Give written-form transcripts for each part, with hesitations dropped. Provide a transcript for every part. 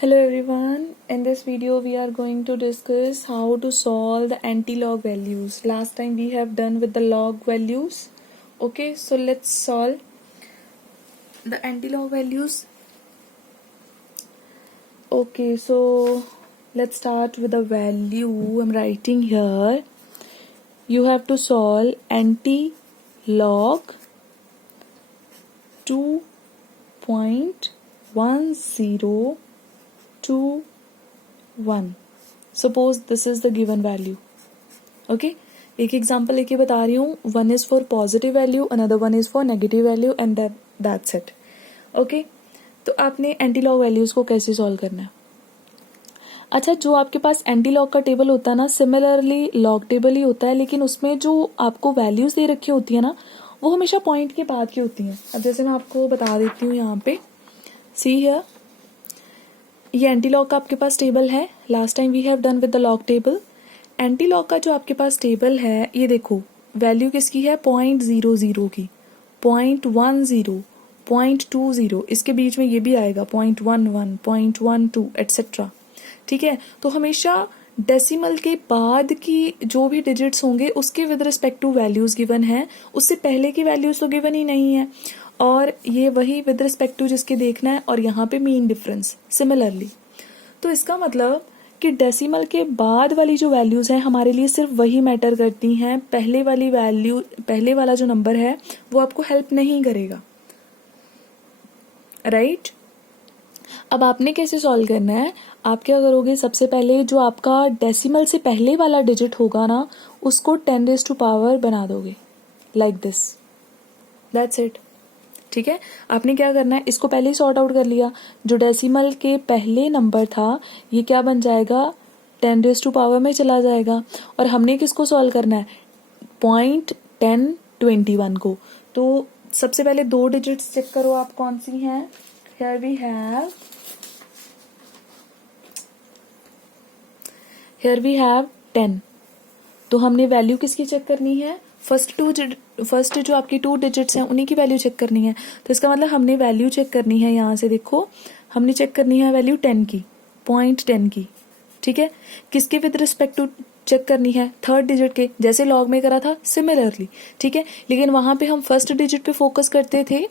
Hello everyone, in this video we are going to discuss how to solve the anti-log values. Last time we have done with the log values. Okay, so let's solve the anti-log values. Okay, so let's start with the value. I'm writing here. You have to solve anti-log 2.1021. Suppose this is the given value. Okay, एक example लेके बता रही हूँ. One is for positive value, another one is for negative value, and that's it. Okay, तो आपने anti log values को कैसे solve करना है. अच्छा, जो आपके पास एंटी लॉग का टेबल होता है ना, सिमिलरली लॉग टेबल ही होता है, लेकिन उसमें जो आपको वैल्यूज दे रखी होती है ना, वो हमेशा पॉइंट के बाद की होती हैं. अब जैसे मैं आपको बता देती हूँ यहाँ पे, सी हियर, ये एंटी लॉग का आपके पास टेबल है. Last time we have done with the log table. Anti log का जो आपके पास टेबल है, ये देखो वैल्यू किसकी है, 0.00 की, 0.10, 0.20, इसके बीच में ये भी आएगा 0.11, 0.12 एटसेट्रा. ठीक है, तो हमेशा डेसिमल के बाद की जो भी डिजिट्स होंगे उसके with respect to values given है, उससे पहले की वैल्यूज तो गिवन ही नहीं है. और ये वही विद रिस्पेक्ट टू जिसके देखना है, और यहाँ पे मीन डिफरेंस सिमिलरली. तो इसका मतलब कि डेसिमल के बाद वाली जो वैल्यूज हैं हमारे लिए सिर्फ वही मैटर करती हैं. पहले वाली वैल्यू, पहले वाला जो नंबर है वो आपको हेल्प नहीं करेगा. राइट, अब आपने कैसे सॉल्व करना है. आप क्या करोगे, सबसे पहले जो आपका डेसिमल से पहले वाला डिजिट होगा ना, उसको 10⁻⁴ बना दोगे, लाइक दिस. That's it. ठीक है, आपने क्या करना है, इसको पहले ही सॉर्ट आउट कर लिया. जो डेसिमल के पहले नंबर था ये क्या बन जाएगा, 10⁻⁴ में चला जाएगा. और हमने किसको सॉल्व करना है, 0.1021 को. तो सबसे पहले दो डिजिट्स चेक करो आप कौन सी हैं. Here we have 10. तो हमने वैल्यू किसकी चेक करनी है, फर्स्ट जो आपकी 2 डिजिट्स हैं उन्हीं की वैल्यू चेक करनी है. तो इसका मतलब हमने वैल्यू चेक करनी है, यहाँ से देखो हमने चेक करनी है वैल्यू 10 की, 0.10 की. ठीक है, किसके विद रिस्पेक्ट टू चेक करनी है, थर्ड डिजिट के, जैसे लॉग में करा था सिमिलरली. ठीक है, लेकिन वहां पे हम फर्स्ट डिजिट पे फोकस करते थे.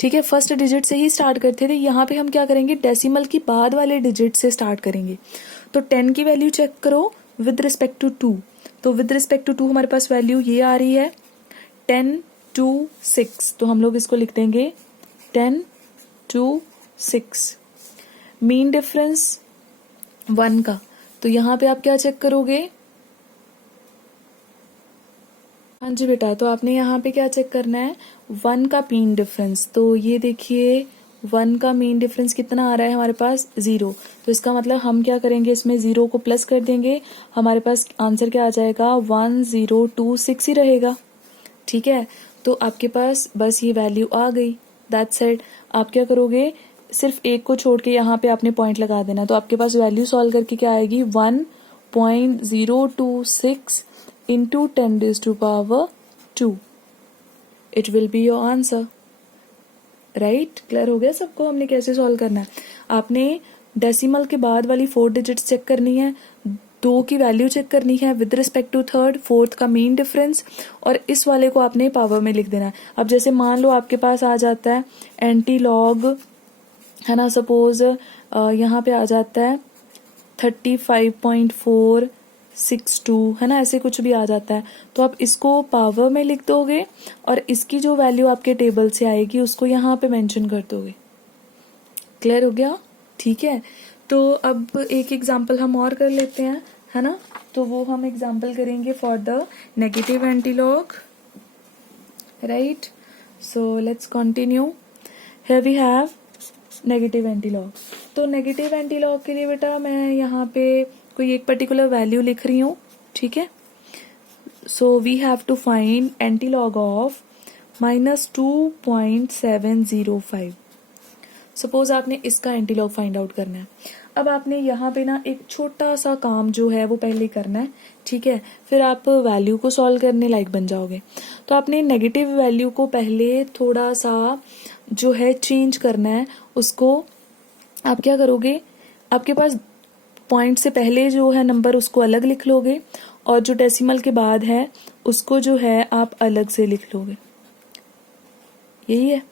ठीक है, फर्स्ट डिजिट से ही स्टार्ट करते थे. यहाँ पे हम क्या करेंगे, डेसिमल की बाद वाले डिजिट से स्टार्ट करेंगे. तो 10 की वैल्यू चेक करो विद रिस्पेक्ट टू 2. तो विद रिस्पेक्ट टू 2 हमारे पास वैल्यू ये आ रही है 10 to 6. तो हम लोग इसको लिख देंगे 10 to 6. मीन डिफरेंस 1 का, तो यहाँ पे आप क्या चेक करोगे, हाँ जी बेटा, तो आपने यहाँ पे क्या चेक करना है, 1 का मीन डिफरेंस. तो ये देखिए 1 का मीन डिफरेंस कितना आ रहा है हमारे पास, 0. तो इसका मतलब हम क्या करेंगे, इसमें 0 को प्लस कर देंगे, हमारे पास आंसर क्या आ जाएगा, 1026 ही रहेगा. ठीक है, तो आपके पास बस ये वैल्यू आ गई. That's it. आप क्या करोगे, सिर्फ एक को छोड़ के यहाँ पे आपने पॉइंट लगा देना. तो आपके पास वैल्यू सॉल्व करके क्या आएगी, 1.026 into 10⁻². It will be your answer. Right, clear हो गया सबको हमने कैसे सॉल्व करना है. आपने डेसिमल के बाद वाली 4 डिजिट्स चेक करनी है, 2 की वैल्यू चेक करनी है with respect to third, fourth का मीन डिफरेंस, और इस वाले को आपने पावर में लिख देना है. अब जैसे मान लो आपके पास आ जाता है एंटी लॉग, है ना, सपोज यहाँ पे आ जाता है 35.462, है ना, ऐसे कुछ भी आ जाता है. तो आप इसको पावर में लिख दोगे और इसकी जो वैल्यू आपके टेबल से आएगी उसको यहाँ पे मेंशन कर दोगे. क्लियर हो गया. ठीक है, तो अब एक एग्जाम्पल हम और कर लेते हैं, है ना. तो वो हम एग्जाम्पल करेंगे for the negative anti log. Right, so let's continue. Here we have negative anti log. तो नेगेटिव एंटी लॉग के लिए बेटा मैं यहाँ पे कोई एक पर्टिकुलर वैल्यू लिख रही हूँ. ठीक है, so we have to find anti log of -2.705. Suppose आपने इसका एंटी लॉग फाइंड आउट करना है. अब आपने यहाँ पे ना एक छोटा सा काम जो है वो पहले करना है. ठीक है, फिर आप वैल्यू को सॉल्व करने लायक बन जाओगे. तो आपने नेगेटिव वैल्यू को पहले थोड़ा सा जो है चेंज करना है. उसको आप क्या करोगे, आपके पास पॉइंट से पहले जो है नंबर उसको अलग लिख लोगे और जो डेसिमल के बाद है उसको जो है आप अलग से लिख लोगे। यही है,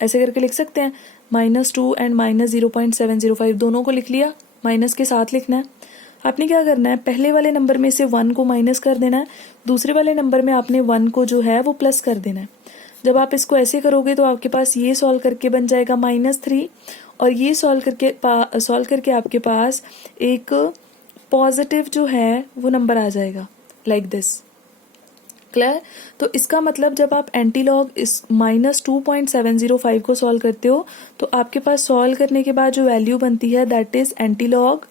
ऐसे करके लिख सकते हैं। -2 एंड -0.705 दोनों को लिख लिया, माइनस के साथ लिखना है। आपने क्या करना है, पहले वाले नंबर में से 1 को माइनस कर देना है, दूसरे वाले नंबर में आपने 1 को जो है वो प्लस कर देना है। जब आप इसको ऐसे करोगे तो आपके पास ये सॉल्व करके बन जाएगा -3 और ये सॉल्व करके आपके पास एक पॉजिटिव जो है वो नंबर आ जाएगा, लाइक दिस। क्लियर? तो इसका मतलब जब आप एंटीलॉग इस -2.705 को सॉल्व करते हो तो आपके पास सॉल्व करने के बाद जो वैल्यू बनती है दैट इज एंटीलॉग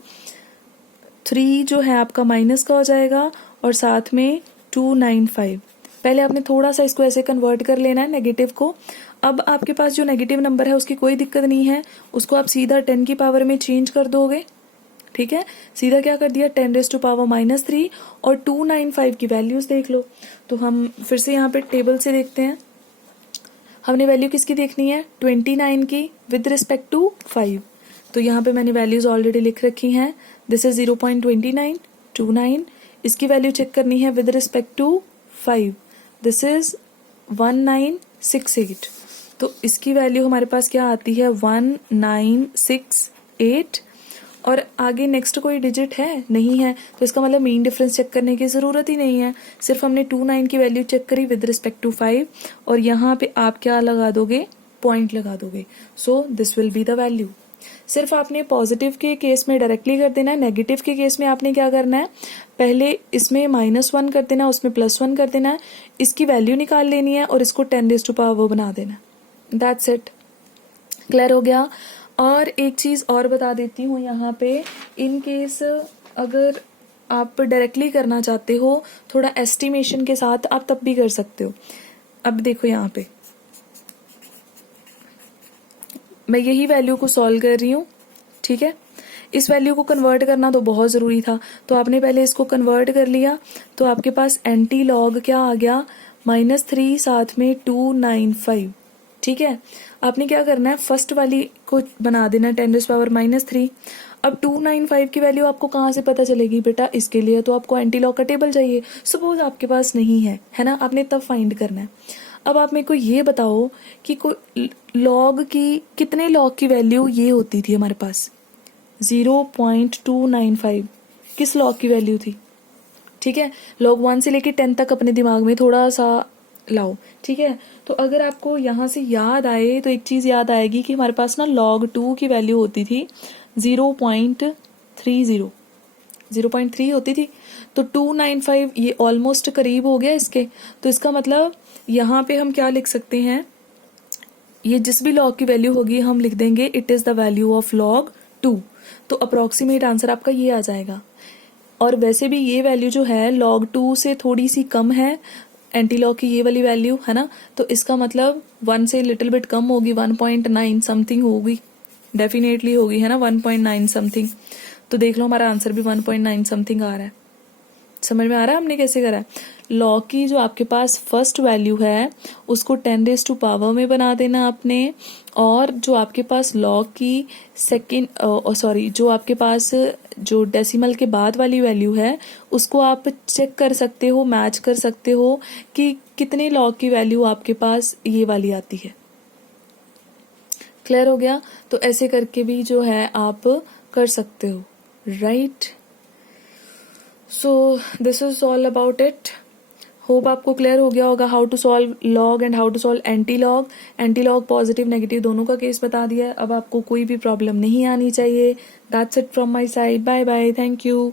3 जो है आपका माइनस का हो जाएगा और साथ में 295। पहले आपने थोड़ा सा इसको ऐसे कन्वर्ट कर लेना है नेगेटिव को। अब आपके पास जो नेगेटिव नंबर है उसकी कोई दिक्कत नहीं है, उसको आप सीधा 10 की पावर में चेंज कर दोगे। ठीक है, सीधा क्या कर दिया, 10⁻³ और 295 की वैल्यूज देख लो। तो हम फिर से यहाँ पे टेबल से देखते हैं, हमने वैल्यू किसकी देखनी है, 29 की विद रिस्पेक्ट टू 5। तो यहाँ पे मैंने वैल्यूज ऑलरेडी लिख रखी हैं। This is 0.29, 29। इसकी वैल्यू चेक करनी है with respect to 5। This is 1968। तो इसकी वैल्यू हमारे पास क्या आती है, 1968। और आगे नेक्स्ट कोई डिजिट है नहीं है, तो इसका मतलब मीन डिफरेंस चेक करने की ज़रूरत ही नहीं है। सिर्फ हमने 29 की वैल्यू चेक करी विद रिस्पेक्ट टू 5 और यहाँ पे आप क्या लगा दोगे, पॉइंट लगा दोगे। So this will be the value. सिर्फ आपने पॉजिटिव के केस में डायरेक्टली कर देना है, नेगेटिव के केस में आपने क्या करना है, पहले इसमें -1 कर देना, उसमें +1 कर देना है, इसकी वैल्यू निकाल लेनी है और इसको 10⁻⁴ बना देना। That's it. क्लियर हो गया? और एक चीज़ और बता देती हूँ यहाँ पे, इन केस अगर आप डायरेक्टली करना चाहते हो थोड़ा एस्टिमेशन के साथ आप तब भी कर सकते हो। अब देखो यहाँ पे मैं यही वैल्यू को सॉल्व कर रही हूँ, ठीक है। इस वैल्यू को कन्वर्ट करना तो बहुत ज़रूरी था, तो आपने पहले इसको कन्वर्ट कर लिया। तो आपके पास एंटी लॉग क्या आ गया, -3 साथ में 295। ठीक है, आपने क्या करना है, फर्स्ट वाली को बना देना 10⁻³ अब 295 की वैल्यू आपको कहाँ से पता चलेगी बेटा, इसके लिए तो आपको एंटी लॉग का टेबल चाहिए। सपोज आपके पास नहीं है, है ना, आपने तब फाइंड करना है। अब आप मेरे को ये बताओ कि कोई लॉग की कितने लॉग की वैल्यू ये होती थी हमारे पास, 0.295 किस लॉग की वैल्यू थी। ठीक है, log 1 से लेके 10 तक अपने दिमाग में थोड़ा सा लाओ। ठीक है, तो अगर आपको यहाँ से याद आए तो एक चीज़ याद आएगी कि हमारे पास ना log 2 की वैल्यू होती थी 0.30, 0.3 होती थी। तो 295 ये ऑलमोस्ट करीब हो गया इसके। तो इसका मतलब यहाँ पे हम क्या लिख सकते हैं, ये जिस भी log की वैल्यू होगी हम लिख देंगे it is the value of log 2। तो अप्रॉक्सीमेट आंसर आपका ये आ जाएगा। और वैसे भी ये वैल्यू जो है log 2 से थोड़ी सी कम है, एंटी लॉग की ये वाली वैल्यू है ना, तो इसका मतलब 1 से लिटिल बिट कम होगी, 1.9 समथिंग होगी, डेफिनेटली होगी, है ना, 1.9 समथिंग। तो देख लो हमारा आंसर भी 1.9 समथिंग आ रहा है। समझ में आ रहा है हमने कैसे करा है। लॉग की जो आपके पास फर्स्ट वैल्यू है उसको 10⁻⁴ में बना देना आपने, और जो आपके पास लॉग की जो आपके पास जो डेसिमल के बाद वाली वैल्यू है उसको आप चेक कर सकते हो, मैच कर सकते हो कि कितने लॉग की वैल्यू आपके पास ये वाली आती है। क्लियर हो गया? तो ऐसे करके भी जो है आप कर सकते हो, right. So this is all about it. Hope आपको क्लियर हो गया होगा how to solve log and how to solve anti log. Anti log positive negative दोनों का केस बता दिया है। अब आपको कोई भी प्रॉब्लम नहीं आनी चाहिए। That's it from my side. Bye bye, thank you.